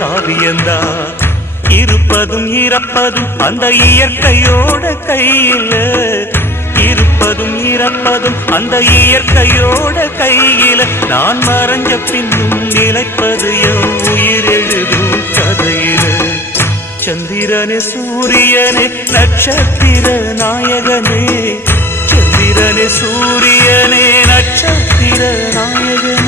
காவியந்தான். இருப்பதும் இறப்பதும் அந்த இயற்கையோட கையில, இருப்பதும் இறப்பதும் அந்த இயற்கையோட கையில. நான் மறைஞ்ச பின்னும் நிலைப்பது என் உயிர் எழுதும் கதையில. சந்திரனே சூரியனே நட்சத்திர நாயகனே, சந்திரனே சூரியனே நட்சத்திர நாயகனே.